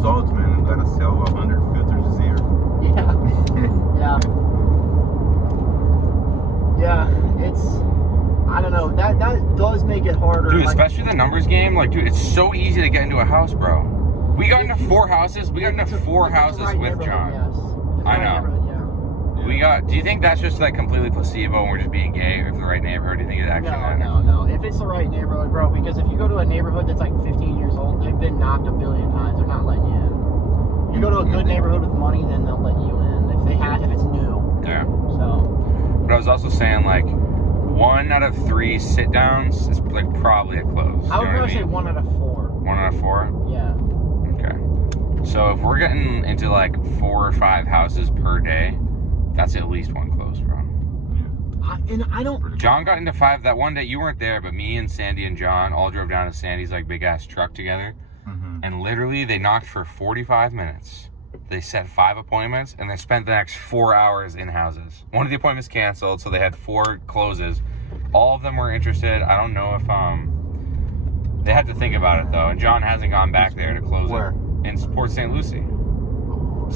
years old, man. You gotta sell 100 filters this year. Yeah. Yeah, it's, I don't know, that does make it harder. Dude, like, especially the numbers game. Like, dude, it's so easy to get into a house, bro. We got into 4 houses. We got into 4 houses right with John. Yes. I know. We got. Do you think that's just like completely placebo and we're just being gay, or for the right neighborhood? Do you think it's actually No. If it's the right neighborhood, bro, because if you go to a neighborhood that's like 15 years old, they've been knocked a billion times. They're not letting you in. You go to a good neighborhood with money, then they'll let you in if it's new. Yeah. So. But I was also saying, like, 1 out of 3 sit downs is like probably a close. I would probably say 1 out of 4. 1 out of 4. Yeah. Okay. So if we're getting into like 4 or 5 houses per day, that's at least 1 close, bro. I don't. John got into 5 that one day. You weren't there, but me and Sandy and John all drove down to Sandy's like big ass truck together, and literally they knocked for 45 minutes. They set 5 appointments, and they spent the next 4 hours in houses. One of the appointments canceled, so they had 4 closes. All of them were interested. I don't know if they had to think about it though. And John hasn't gone back there to close it in Port St. Lucie.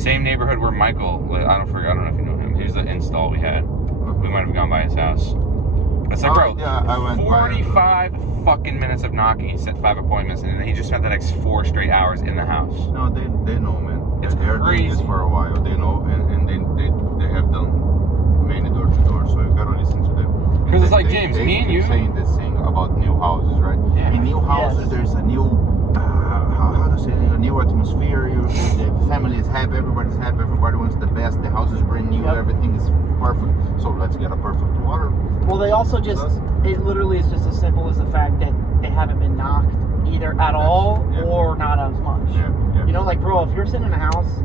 Same neighborhood where Michael. I don't know if you know him. He was the install we had. We might have gone by his house. But it's like, bro, I went 45 fucking minutes of knocking. He set 5 appointments, and then he just spent the next 4 straight hours in the house. No, they know, man. It's They're doing this crazy. for a while. They know, and they have done many door to door, so you gotta listen to them. Because it's like, James, me and you saying this thing about new houses, right? Yeah. In new houses, there's a new how to say it, a new atmosphere. The family is happy, everybody's happy, everybody wants the best. The house is brand new, everything is perfect. So let's get a perfect water. Well, they also it literally is just as simple as the fact that they haven't been knocked either at all or not as much. Yeah. You know, like, bro, if you're sitting in a house,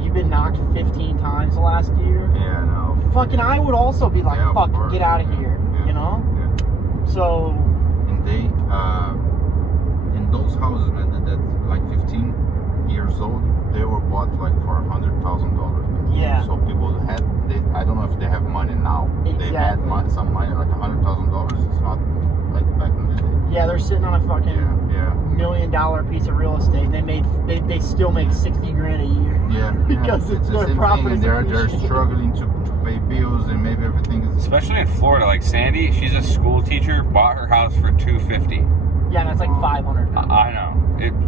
you've been knocked 15 times the last year. Yeah, no. Fucking, I would also be like, fuck, get out of here. Yeah. You know? Yeah. So. And they, in those houses, man, that's like 15 years old, they were bought like for $100,000. Yeah. So people I don't know if they have money now. Exactly. They had some money, like $100,000. It's not like back in the day. Yeah, they're sitting on a fucking $1 million piece of real estate. They still make $60,000 a year. Yeah. Because it's their the same profit thing. is They're appreciated. struggling to pay bills, and maybe everything is. Especially in Florida, like Sandy, she's a school teacher, bought her house for $250,000. Yeah, that's like $500. I know.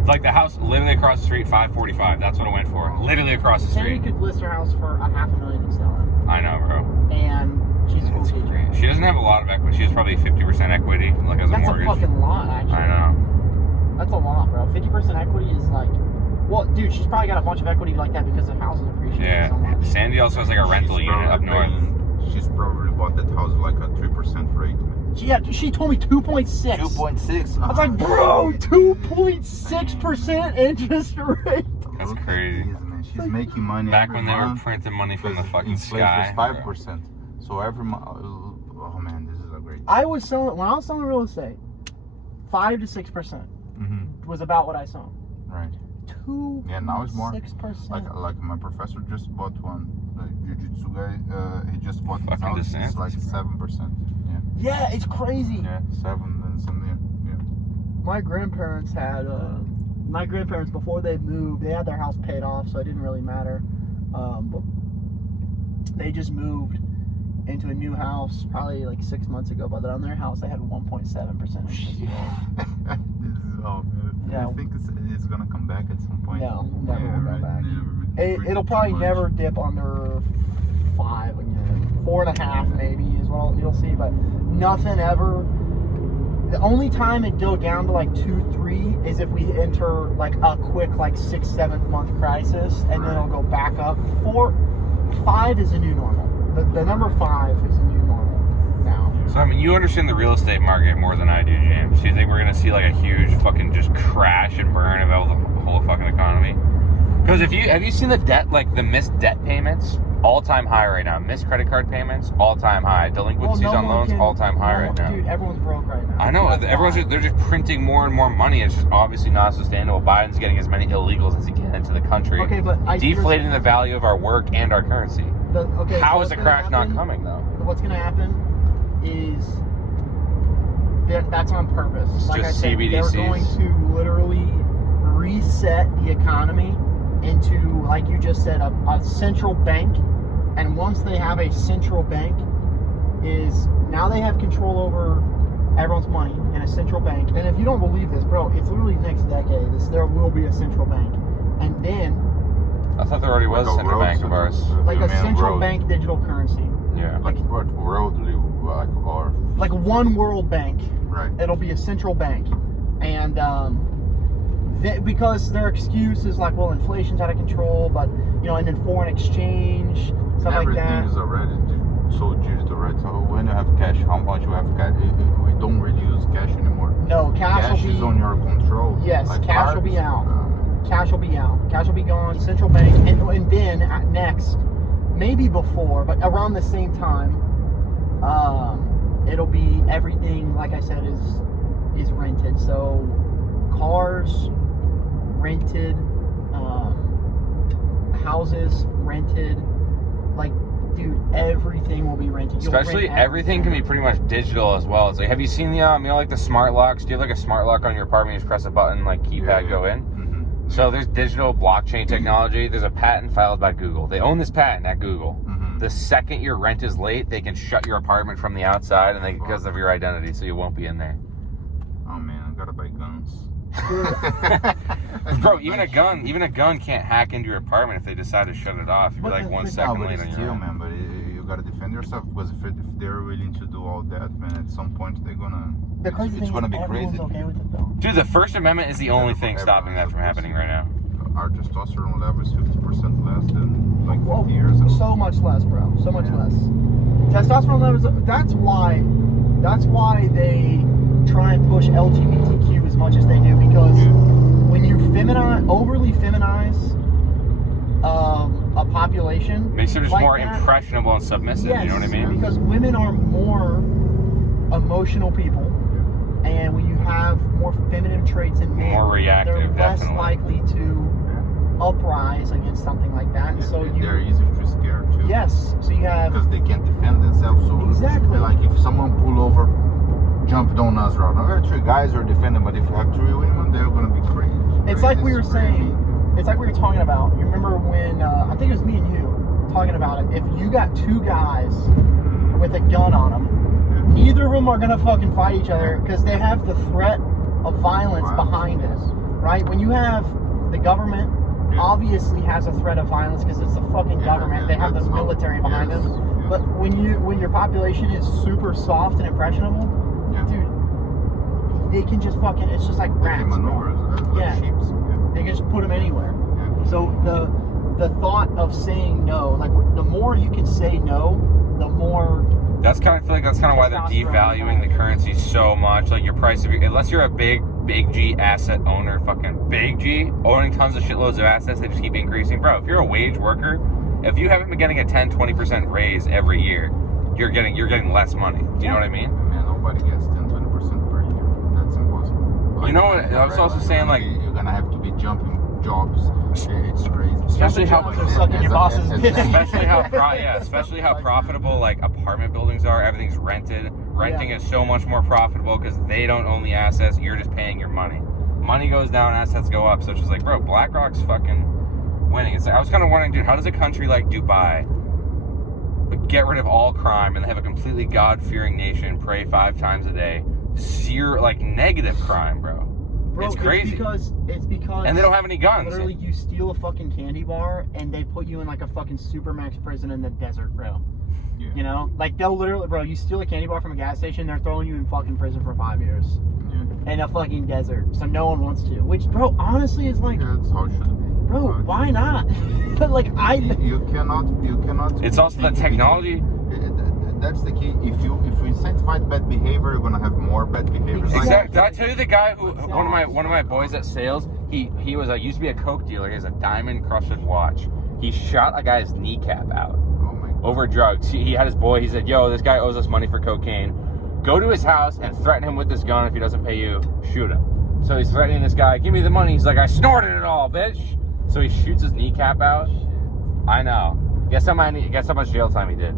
Like the house literally across the street, $545,000. That's what it went for. Literally across the Sandy street. could list her house for $500,000 and sell it. I know, bro. And she's a school It's teacher. great. She doesn't have a lot of equity. She has probably 50% equity, like as a That's mortgage. a fucking lot, actually. I know. That's a lot, bro. 50% equity is like, well, dude, she's probably got a bunch of equity like that because her house is appreciated so Yeah. much. Sandy also has like a rental unit up north. She's probably bought that house like a 3% rate. She told me 2.6. 2.6. I was like, bro, 2.6% interest rate. That's crazy. She's making money. Back every when they were month printing money from the fucking inflation sky. is 5%. So every month, oh man, this is a great. When I was selling real estate, 5 to 6% was about what I sold. Right. 2. Yeah, now it's more. 6%. Like my professor just bought one. The jiu-jitsu guy, he just bought his Fucking house. It's like DeSantis, 7%. Yeah, it's crazy. Yeah, 7 and something. Yeah. My grandparents before they moved, they had their house paid off, so it didn't really matter. But they just moved into a new house probably like 6 months ago. But on their house, they had 1.7% interest. This is Yeah. I think it's gonna come back at some point. No, never will go right. back. Never. It'll probably never dip under 5 again. 4.5 maybe is what you'll see, but nothing ever. The only time it go down to like 2-3 is if we enter like a quick like 6-7 month crisis, and then it'll go back up. 5 is a new normal. The number 5 is a new normal now. So I mean, you understand the real estate market more than I do, James. Do you think we're gonna see like a huge fucking just crash and burn of the whole fucking economy? Because have you seen the debt, like the missed debt payments, all-time high right now. Missed credit card payments, all-time high. Delinquencies on loans, all-time high right now. Dude, everyone's broke right now. I know. They're just printing more and more money. It's just obviously not sustainable. Biden's getting as many illegals as he can into the country. Okay, but deflating the value of our work and our currency. How is the crash not coming though? What's going to happen is that's on purpose. It's like just I said, CBDCs. they're going to literally reset the economy into, like you just said, a central bank. And once they have a central bank, now they have control over everyone's money in a central bank. And if you don't believe this, bro, it's literally next decade. There will be a central bank. And then... I thought there already was a central bank of ours. Like a central bank digital currency. Yeah. Like what worldly, or... Like one world bank. Right. It'll be a central bank. And because their excuse is like, well, inflation's out of control, but, and then foreign exchange, stuff like that. Everything is already so digital, right? So when you have cash, how much you have cash? We don't really use cash anymore. No, cash will be... is on your control. Yes, like cash cards, will be out. Cash will be out. Cash will be gone. Central bank. And then next, maybe before, but around the same time, it'll be everything, like I said, is rented. So cars rented, houses rented, like, dude, everything will be rented. Especially everything can be pretty much digital as well. It's like, have you seen the like the smart locks? Do you have like a smart lock on your apartment? You just press a button, like keypad, go in. Mm-hmm. So there's digital blockchain technology. There's a patent filed by Google. They own this patent at Google. Mm-hmm. The second your rent is late, they can shut your apartment from the outside, and because of your identity, so you won't be in there. Oh man, I gotta buy guns. Bro, even a gun can't hack into your apartment if they decide to shut it off. You'd be like 1 second late on your own. Man, but you gotta defend yourself, because if they're willing to do all that, man, at some point they're gonna... The crazy thing it's gonna is be everyone's crazy. okay with it, though. Dude, the First Amendment is the only thing stopping that from happening right now. Our testosterone level is 50% less than like 50 years ago. So much less, bro. So much less. Testosterone levels. That's why they try and push LGBTQ as much as they do, because when you overly feminize a population, makes them just like more that, impressionable and submissive. yes, You know what I mean? Because women are more emotional people, and when you have more feminine traits in men, More reactive, they're less definitely. likely to uprise against something like that. And so they're easy to scare too. Yes, so you have... Because they can't defend themselves. So Exactly. Like if someone pull over, jumped on us right now. There are 3 guys who are defending, but if you have 3 women, they're gonna be crazy. It's like we were saying. It's like we were talking about. You remember when I think it was me and you talking about it. If you got 2 guys with a gun on them, neither of them are gonna fucking fight each other, because they have the threat of violence behind it, right? When you have the government, obviously has a threat of violence because it's the fucking government. They have the military behind them. Yes. But when your population is super soft and impressionable, dude, they can just fucking... It's just like rats. Sheeps. They can just put them anywhere. So the thought of saying no, like the more you can say no, the more... I feel like that's kind of why they're devaluing the currency so much. Like your price of unless you're a big G asset owner, fucking big G, owning tons of shitloads of assets, they just keep increasing. Bro, if you're a wage worker, if you haven't been getting a 10-20% raise every year, you're getting less money. Do you know what I mean? Man, nobody gets 10-20% per year. That's impossible. Like, you know what? I was also saying, like, you're gonna have to be jumping jobs. It's crazy. Especially how sucking your bosses. Especially how profitable like apartment buildings are. Everything's rented. Renting is so much more profitable because they don't own the assets. You're just paying your money. Money goes down, assets go up. So it's just like, bro, BlackRock's fucking winning. It's like, I was kind of wondering, dude, how does a country like Dubai get rid of all crime and have a completely God-fearing nation, pray 5 times a day, zero, like, negative crime, bro? It's crazy. It's because and they don't have any guns. Literally, you steal a fucking candy bar and they put you in like a fucking supermax prison in the desert, bro. Yeah. You know, like they'll literally, bro, you steal a candy bar from a gas station, they're throwing you in fucking prison for 5 years. Yeah. In a fucking desert, so no one wants to. Which, bro, honestly, is like, that's how it should be. Bro, why not? But like, you cannot. It's also the technology. That's the key. If you incentivize bad behavior, you're gonna have more bad behavior. Exactly. Did I tell you the guy who one of my boys at sales? He was used to be a coke dealer. He has a diamond crusted watch. He shot a guy's kneecap out over drugs. He had his boy. He said, "Yo, this guy owes us money for cocaine. Go to his house and threaten him with this gun. If he doesn't pay you, shoot him." So he's threatening this guy. Give me the money. He's like, "I snorted it all, bitch." So he shoots his kneecap out. I know. Guess how much jail time he did?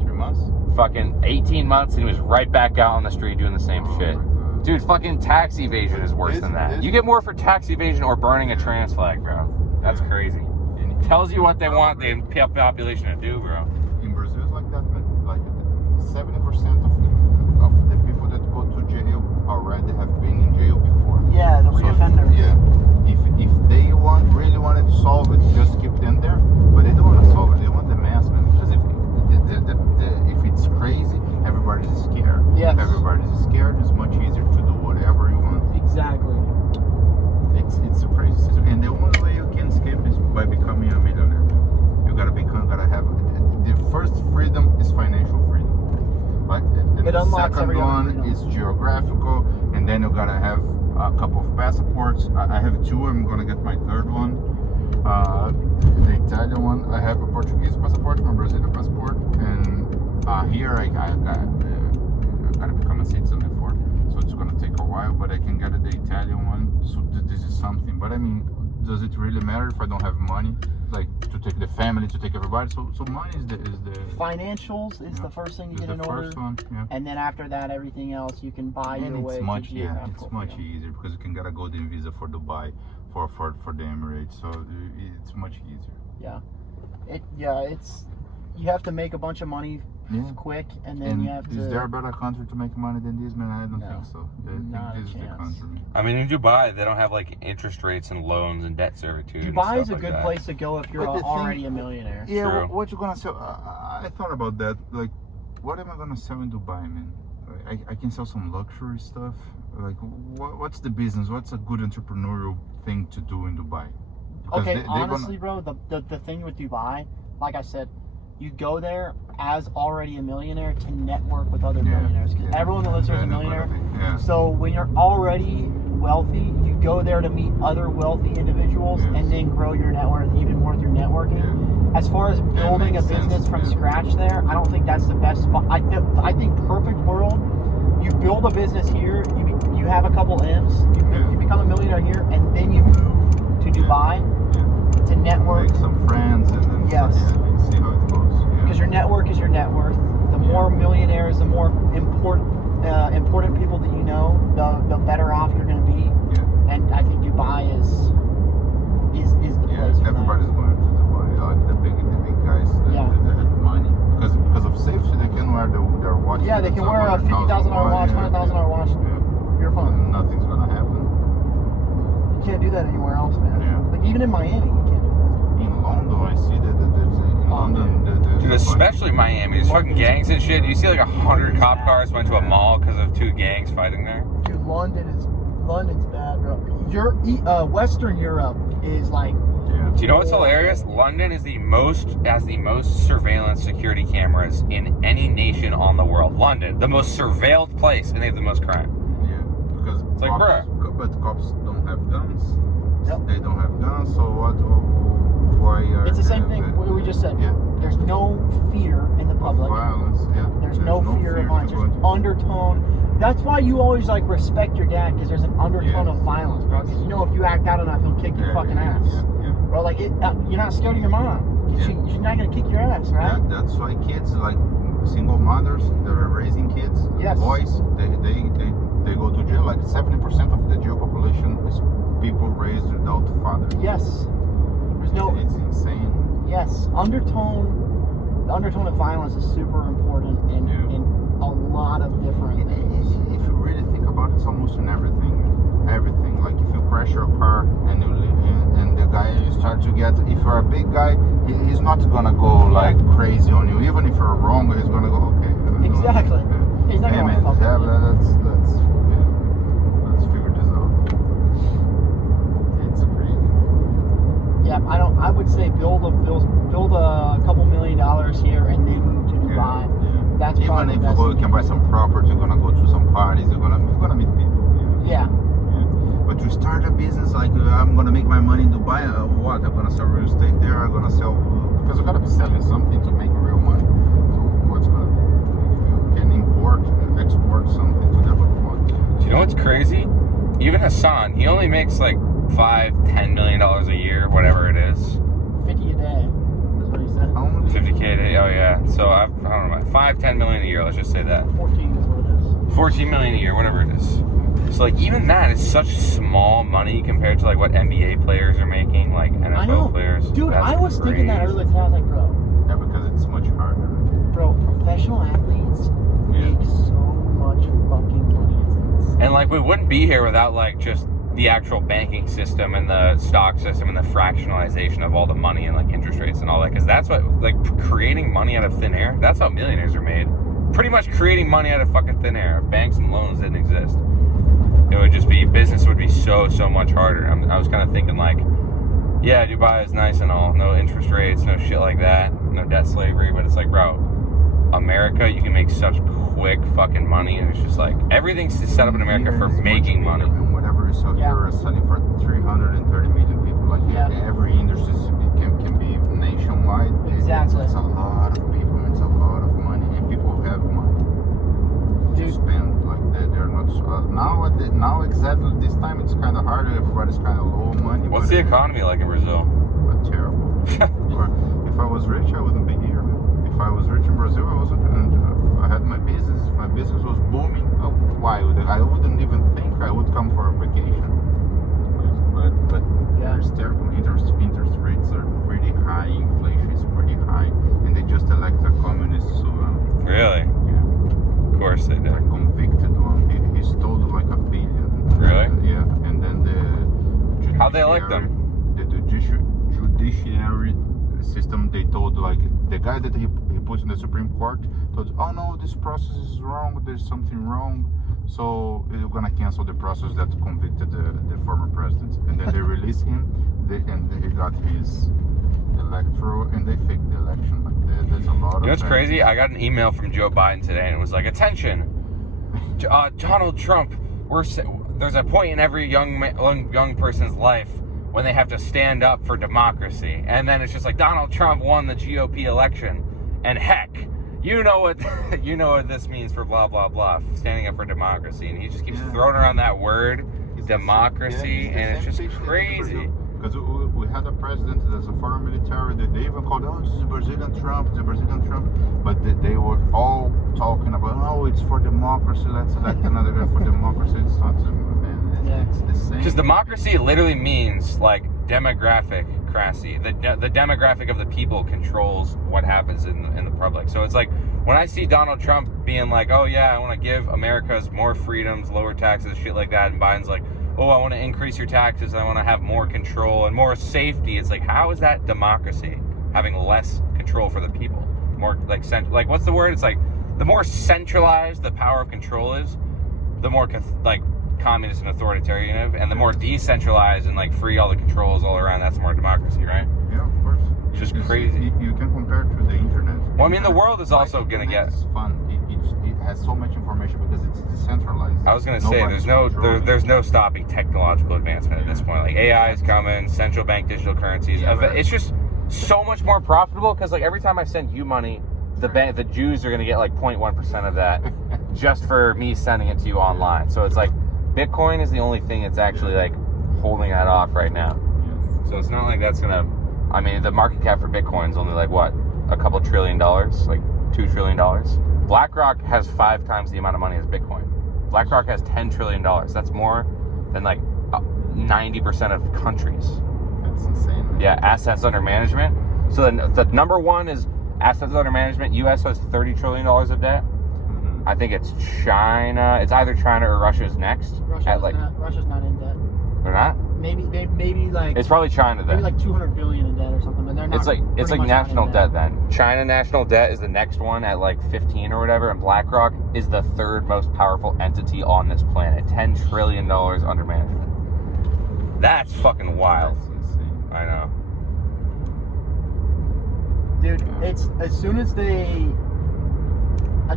3 months? Fucking 18 months, and he was right back out on the street doing the same shit. Dude, fucking tax evasion is worse than that. You get more for tax evasion or burning a trans flag, bro. That's crazy. And Tells you what they want the population to do, bro. in Brazil, it's like that, man. Like 70% of the people that go to jail already have been in jail before. Yeah, the reoffenders. Yeah. If they really wanted to solve it, just keep them there. But they don't want to solve it. They want the mass, man. Because if it's crazy, everybody's scared. Yes. If everybody's scared, it's much easier to do whatever you want. Exactly. It's a crazy system, and the only way you can escape is by becoming a millionaire. You gotta have the first freedom is financial freedom. Like, and It the unlocks second every other one freedom. is geographical, and then you gotta have a couple of passports. I have two. I'm gonna get my third one. The Italian one. I have a Portuguese passport, my Brazilian passport, and here I gotta become a citizen before. So it's gonna take a while, but I can get the Italian one. So this is something. But I mean, does it really matter if I don't have money, like to take the family, to take everybody? So money is the Financials is the first thing you get in the order. first one, yeah. And then after that, everything else you can buy your And way it's much to it's geographical much freedom. easier because you can get a golden visa for Dubai, for the Emirates. So it's much easier. It's you have to make a bunch of money quick, and then you have to. Is there a better country to make money than this, man? I don't No, think so. I not think a this is the chance. country. I mean, in Dubai, they don't have like interest rates and loans and debt servitude. and Dubai is stuff a like good that. place to go if you're But the already thing- a millionaire. Yeah, True. what you gonna sell? I thought about that. Like, what am I gonna sell in Dubai, man? I can sell some luxury stuff. Like, what's the business? What's a good entrepreneurial thing to do in Dubai? Because Okay, they're honestly, bro, the thing with Dubai, like I said, you go there as already a millionaire to network with other millionaires. Because everyone that lives there is a millionaire. Yeah. So when you're already wealthy, you go there to meet other wealthy individuals and then grow your network even more through networking. Yeah. As far as building a makes sense, business from yeah. scratch there, I don't think that's the best spot. I think perfect world, you build a business here, you have a couple M's, you become a millionaire here, and then you move to Dubai to network. Make some friends and then Yes. see how it goes. Yeah. Because your network is your net worth. The more millionaires, the more important people that you know, the better off you're going to be. Yeah. And I think Dubai is the place for Everybody's going to Dubai, like the big guys that have money. Because of safety, they can wear their watch. that. Yeah, they can wear a $50,000 watch, $100,000 watch. You're fine. And nothing's gonna happen. You can't do that anywhere else, man. Yeah. Like even in Miami, you can't do that. In London, I see that there's in London. Dude, especially Miami, there's fucking gangs and shit. You see like 100 cop cars went to a mall because of two gangs fighting there. Dude, London's bad, bro. Western Europe is like. Do you know what's hilarious? London has the most surveillance security cameras in any nation on the world. London, the most surveilled place, and they have the most crime. Yeah, because It's like, but cops don't have guns. Yep. They don't have guns, so why are It's the same they- thing we just said. Yeah. There's no fear in the public. Violence, yeah. There's no fear of violence. to There's go into- undertone. That's why you always like respect your dad, because there's an undertone of violence, bro. Because you know if you act out enough, he'll kick your fucking ass. Yeah. Bro, like you're not scared of your mom. 'Cause she's not gonna kick your ass, right? That's why kids, like single mothers that are raising kids, Yes. boys, they go to jail. Like 70% of the jail population is people raised without fathers. Yes. There's no. It's insane. Yes, the undertone of violence is super important in a lot of different things. If you really think about it, it's almost in everything. Everything. Like if you crash your car and the guy you start to get, if you're a big guy, he's not gonna go like crazy on you. Even if you're wrong, he's gonna go okay. Exactly. Yeah. He's not Hey, gonna man, fuck with you. let's figure this out. It's crazy. Yeah, I would say build a couple $1 million here and then move to Dubai. Yeah. That's Even probably if the you best. you can buy some property, you're gonna go to some parties, you're gonna meet people. Yeah. But to start a business, like I'm gonna make my money in Dubai, what? I'm gonna sell real estate there. I'm gonna sell because you gotta be selling something to make real money. So what's gonna you can import, export something to develop what? Do you know what's crazy? Even Hassan, he only makes like $5-10 million a year, whatever it is. 50 a day. That's what he said. Only 50K a day. Oh yeah. So I don't know, $5-10 million a year. Let's just say that. 14 is what it is. 14 million a year, whatever it is. So like even that is such small money compared to like what NBA players are making, like NFL I know. players. Dude, That's I was thinking that crazy. earlier today. I was like, bro, Yeah, because it's much harder. professional athletes make so much fucking money. It's insane. And like we wouldn't be here without like just the actual banking system and the stock system and the fractionalization of all the money and like interest rates and all that, because that's what, like, creating money out of thin air, that's how millionaires are made. Pretty much creating money out of fucking thin air. If banks and loans didn't exist, it would just be, business would be so much harder. I was kind of thinking like, yeah, Dubai is nice and all, no interest rates, no shit like that, no debt slavery, but it's like, bro, America, you can make such quick fucking money, and it's just like everything's set up in America for making money. And whatever you sell here is selling for 330 million people. Like every industry can be nationwide. Exactly. It's a lot of people. It's a lot of money, and people have money to spend. Like they're not now exactly this time. It's kind of harder. Everybody's kind of low on money. What's the economy like in Brazil? Terrible. If I was rich, I wouldn't be here, man. If I was rich in Brazil, I wasn't. I had my business. My business was booming. Why would I wouldn't even think I would come for a vacation. But it's terrible. Interest rates are pretty high. Inflation is pretty high, and they just elected a communist. So Really? yeah, Of course they a did. convicted one. He stole like $1 billion. Really? Yeah, and then the How'd they elect them? The judiciary system, they told, like, the guy that he put in the Supreme Court told, oh no, this process is wrong, there's something wrong, so we're gonna cancel the process that convicted the former president. And then they released him, and he got his electoral, and they faked the election. Like, there's a lot of... You know what's crazy? I got an email from Joe Biden today, and it was like, attention, Donald Trump, there's a point in every young person's life when they have to stand up for democracy. And then it's just like, Donald Trump won the GOP election, and heck, you know what this means for blah blah blah, standing up for democracy. And he just keeps throwing around that word, democracy, and it's just crazy. Because we had a president that's a former military that they even called, oh, this is Brazilian Trump, but they were all talking about, oh, it's for democracy, let's elect another guy for democracy. It's not, man, it's the same. Because democracy literally means like demographic-cracy. The demographic of the people controls what happens in the public. So it's like when I see Donald Trump being like, oh yeah, I want to give Americans more freedoms, lower taxes, shit like that, and Biden's like, oh, I want to increase your taxes, I want to have more control and more safety. It's like, how is that democracy? Having less control for the people, more like what's the word? It's like the more centralized the power of control is, the more like communist and authoritarian, and the more decentralized and like free all the controls all around, that's more democracy, right? Yeah, of course. It's just crazy. You can compare it to the internet. Well, I mean, the world is also gonna get. It's fun. It has so much information because it's decentralized. I was gonna say there's no stopping technological advancement at this point. Like AI is coming, central bank digital currencies. It's just so much more profitable because like every time I send you money, the Jews are gonna get like 0.1% of that just for me sending it to you online. So it's like Bitcoin is the only thing that's actually like holding that off right now. Yes. So it's not like that's gonna. I mean, the market cap for Bitcoin is only like what, a couple $1 trillion, like $2 trillion. BlackRock has 5 times the amount of money as Bitcoin. BlackRock has $10 trillion. That's more than like 90% of countries. That's insane, man. Yeah, assets under management. So the number one is assets under management. U.S. has $30 trillion of debt. Mm-hmm. I think it's China. It's either China or Russia's next. Russia's not in debt. They're not? Maybe like It's probably China then. maybe like 200 billion in debt or something, but they're not. It's like national debt then. China national debt is the next one at like 15 or whatever, and BlackRock is the third most powerful entity on this planet. $10 trillion under management. That's fucking wild. That's insane. I know. Dude, it's as soon as they.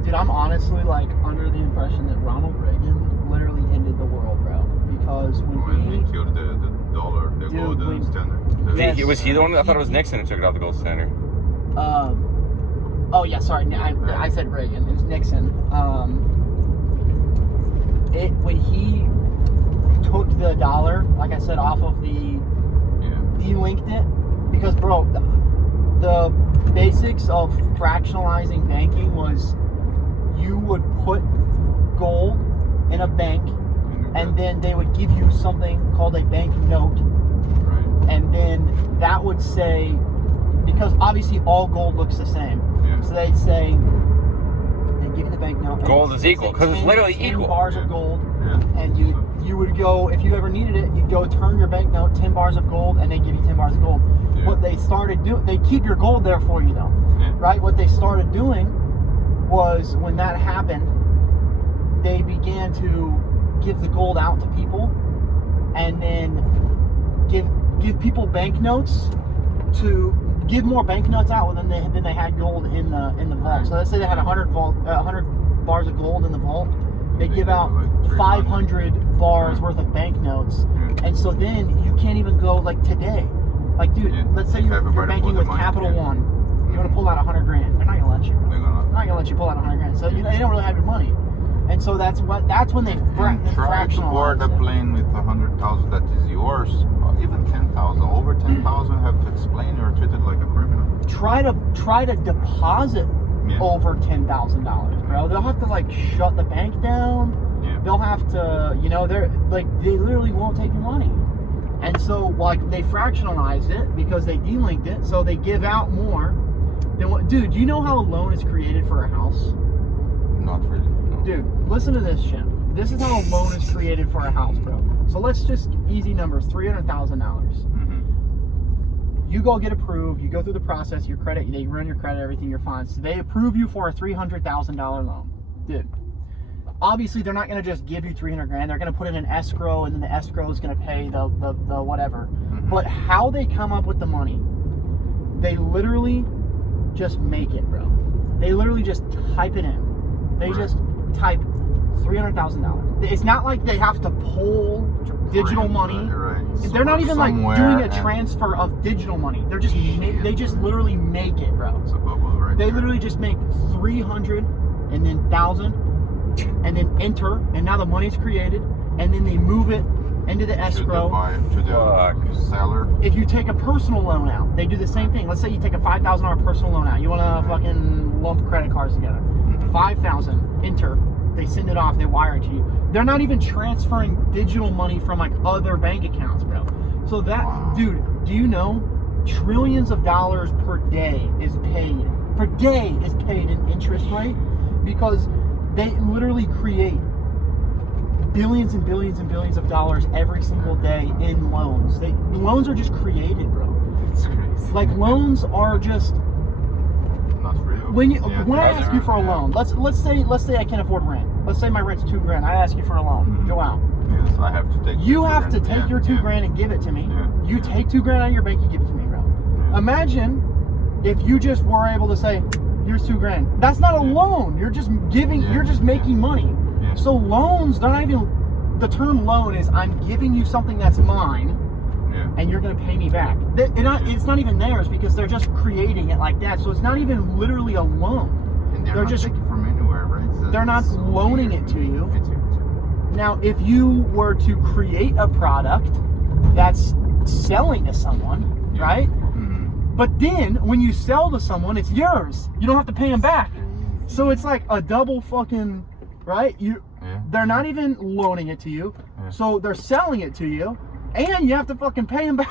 Dude, I'm honestly like under the impression that Ronald Reagan literally ended the world, bro. Because when he killed the dollar, the gold standard. Yes. Was he the one? I thought it was Nixon who took it off the gold standard. Oh yeah, sorry, I said Reagan. It was Nixon. When he took the dollar, like I said, off of the delinked it, because bro, the basics of fractionalizing banking was you would put gold in a bank and then they would give you something called a bank note, Right. and then that would say, because obviously all gold looks the same, Yeah. so they'd say, they give you the bank note. Gold is equal, because it's literally 10 equal. bars of gold, Yeah. and you would go, if you ever needed it, you'd go turn your bank note, 10 bars of gold, and they give you 10 bars of gold. Yeah. What they started doing, they keep your gold there for you though, Yeah. right? What they started doing was, when that happened, they began to give the gold out to people, and then give people banknotes to give more banknotes out than they had gold in the vault. So let's say they had 100 bars of gold in the vault. They give out like 500 bars worth of banknotes, Yeah. and so then you can't even go like today. Like, dude, Yeah. let's say If you're everybody banking put with the money, Capital yeah. One. You want to pull out 100 grand? They're not gonna let you. They're gonna. They're not gonna let you pull out 100 grand. So they don't really have your money, and so that's when they Try to board a fractionalize it. plane with 100,000 that is yours, or even 10,000. Over 10,000, have to explain you're treated like a criminal. Try to deposit Yeah. over $10,000, bro. They'll have to like shut the bank down. Yeah. They'll have to, they're like, they literally won't take your money. And so, like, they fractionalized it because they delinked it, so they give out more than what. Dude, do you know how a loan is created for a house? Not really. No. Dude, listen to this shit. This is how a loan is created for a house, bro. So let's just, easy numbers, $300,000. Mhm. You go get approved, you go through the process, your credit, they run your credit, everything, you're fine. So they approve you for a $300,000 loan. Dude, obviously they're not gonna just give you 300 grand, they're gonna put it in escrow, and then the escrow is gonna pay the whatever. Mhm. But how they come up with the money, they literally just make it, bro. They literally just type it in. They Right. just type $300,000. It's not like they have to pull digital Right, money. right. They're not even like Somewhere doing a and transfer of digital money. They're just Shit. they just literally make it, bro. It's a bubble right They there. literally just make 300 and then 1,000 and then enter, and now the money's created, and then they move it into the to the escrow. buyer, to the Fuck. seller. If you take a personal loan out, they do the same thing. Let's say you take a $5,000 personal loan out. You want to fucking lump credit cards together. 5,000, enter. They send it off. They wire it to you. They're not even transferring digital money from like other bank accounts, bro. So that, Wow. dude, do you know trillions of dollars per day is paid? Per day is paid in interest rate because they literally create billions and billions and billions of dollars every single day in loans. Loans are just created, bro. It's crazy. Like, loans are just, Not real. when Yeah, I those ask you are- for a yeah. loan, let's say I can't afford rent. Let's say my rent's $2,000. I ask you for a loan. Mhm. Go out. Yes, I have to take. You the have to rent. take Yeah, your $2,000 yeah. and give it to me. Yeah. You take $2,000 out of your bank, you give it to me, bro. Yeah. Imagine if you just were able to say, here's $2,000. That's not a Yeah. loan. You're just giving. Yeah. You're just making money. Yeah. So loans, they're not even. The term loan is I'm giving you something that's mine, Yeah. and you're going to pay me back. It's not even theirs because they're just creating it like that. So it's not even literally a loan. And they're They're not just- taking from anywhere, right? So They're not it's so loaning weird. it to you. It's weird. Now, if you were to create a product that's selling to someone, Yeah. right? Mhm. But then when you sell to someone, it's yours. You don't have to pay them back. So it's like a double fucking, right? Yeah. They're not even loaning it to you. Yeah. So they're selling it to you, and you have to fucking pay them back.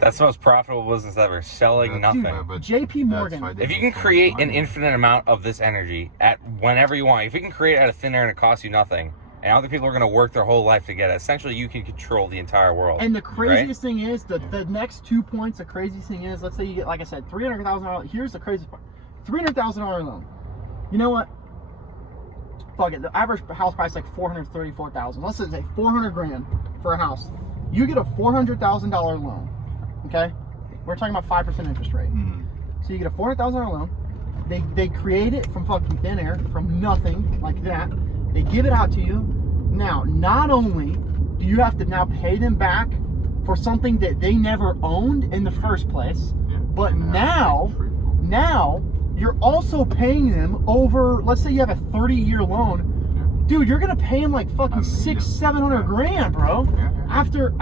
That's the most profitable business ever. Selling That's- nothing. but JP that's Morgan. why they If you make can so create much an money. infinite amount of this energy at whenever you want, if you can create it out of thin air and it costs you nothing, and other people are going to work their whole life to get it, essentially you can control the entire world. And the right? craziest thing is, the next 2 points, the craziest thing is, let's say you get, like I said, $300,000. Here's the craziest part. $300,000 loan. You know what? Fuck it. The average house price is like $434,000. Let's say 400 grand for a house. You get a $400,000 loan. Okay? We're talking about 5% interest rate. Mhm. So you get a $400,000 loan. They create it from fucking thin air, from nothing like that. They give it out to you. Now, not only do you have to now pay them back for something that they never owned in the first place, Yeah. but And now you're also paying them over, let's say you have a 30-year loan. Yeah. Dude, you're gonna pay them like fucking Yeah. 600-700 grand, bro. Yeah. After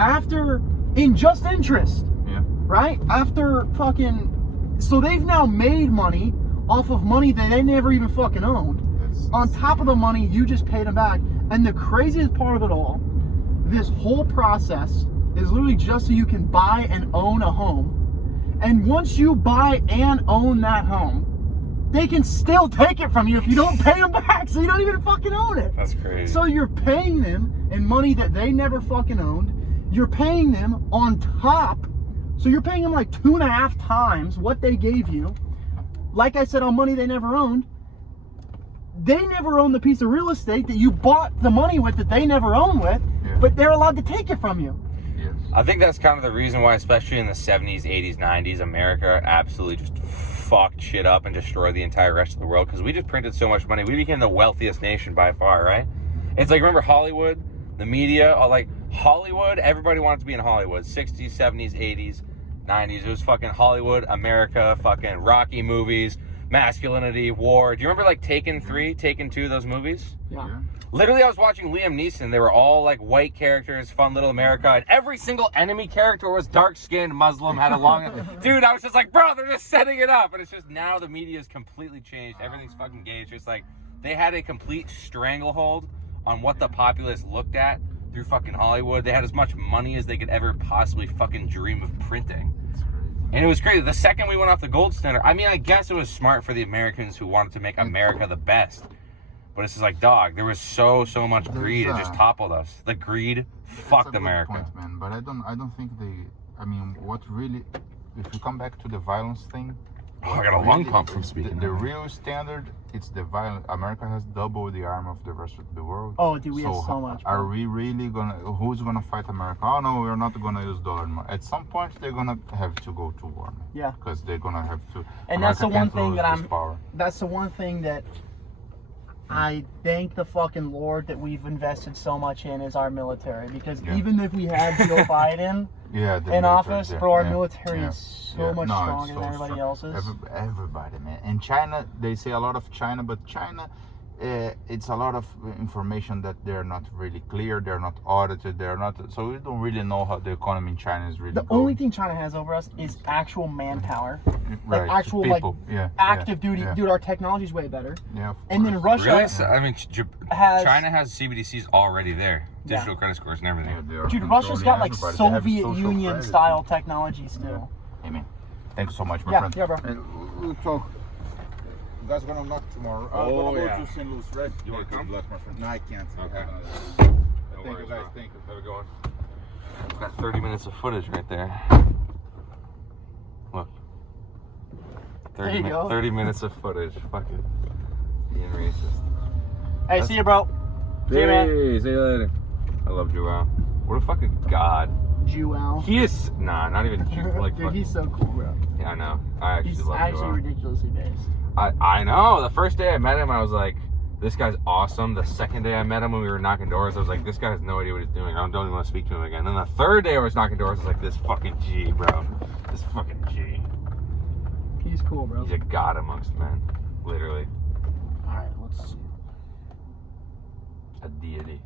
in just interest. Yeah. Right? After fucking, so they've now made money off of money that they never even fucking owned. That's On top of the money you just paid them back, And the craziest part of it all, this whole process is literally just so you can buy and own a home. And once you buy and own that home, they can still take it from you if you don't pay them back, so you don't even fucking own it. That's crazy. So you're paying them in money that they never fucking owned. You're paying them on top. So you're paying them like 2.5 times what they gave you. Like I said, on money they never owned. They never owned the piece of real estate that you bought the money with that they never owned with, but they're allowed to take it from you. Yes. I think that's kind of the reason why, especially in the 70s, 80s, 90s, America absolutely just fucked shit up and destroyed the entire rest of the world because we just printed so much money. We became the wealthiest nation by far, right? It's like, remember Hollywood, the media, all like Hollywood, everybody wanted to be in Hollywood. 60s, 70s, 80s, 90s, it was fucking Hollywood, America, fucking Rocky movies, masculinity, war. Do you remember like Taken 3, Taken 2, those movies? Yeah. Literally, I was watching Liam Neeson. They were all like white characters, fun little America, and every single enemy character was dark-skinned, Muslim, had a long... Dude, I was just like, bro, they're just setting it up. And it's just now the media has completely changed. Everything's fucking gay. It's just like they had a complete stranglehold on what the populace looked at through fucking Hollywood. They had as much money as they could ever possibly fucking dream of printing. And it was crazy. The second we went off the gold standard, I mean, I guess it was smart for the Americans who wanted to make America the best. But it's just like, dog, there was so much greed. It just toppled us. The greed fucked America. Point, man. But I don't think I mean, what really, if you come back to the violence thing. Oh, I got a lung pump from speaking. The real standard, it's the violence. America has double the arm of the rest of the world. Oh, dude, we have so much. Are we really who's gonna fight America? Oh no, we're not gonna use dollar anymore. At some point, they're gonna have to go to war. Man. Yeah. Because they're gonna have to. And America that's the one can't thing lose that this power. That's the one thing that I thank the fucking Lord that we've invested so much in is our military. Because even if we had Joe Biden in office, bro, our military is so much stronger than everybody else's. Everybody, man. And China, they say a lot of China, but China, it's a lot of information that they're not really clear, they're not audited, they're not, so we don't really know how the economy in China is really The only thing China has over us is actual manpower. Right. Like actual people. active duty. Dude, our technology's way better. Yeah. And then Russia Really? I mean, China has CBDCs already there. Digital credit scores and everything. Dude, Russia's got like Soviet Union style technology still. Hey man, thanks so much, my friend. Yeah, bro. And we'll talk. You guys gonna knock tomorrow. Oh, go yeah. to St. Louis, right? You wanna come? Bless, my friend. No, I can't. Okay. Thank No you worries, guys. bro. Thank you. Have a good one. We've got 30 minutes of footage right there. Look. 30 minutes of footage. Fucking being racist. Hey, see you, bro. See you, man. Hey, see you later. I love Joel. What a fucking god. Joel. He is, not even like Dude, he's so cool, bro. Yeah, I know. I actually He's love actually Joel. ridiculously based. I know. The first day I met him, I was like, this guy's awesome. The second day I met him when we were knocking doors, I was like, this guy has no idea what he's doing. I don't even want to speak to him again. Then the third day I was knocking doors, I was like, this fucking G, bro. This fucking G. He's cool, bro. He's a god amongst men. Literally. Alright, let's see. A deity.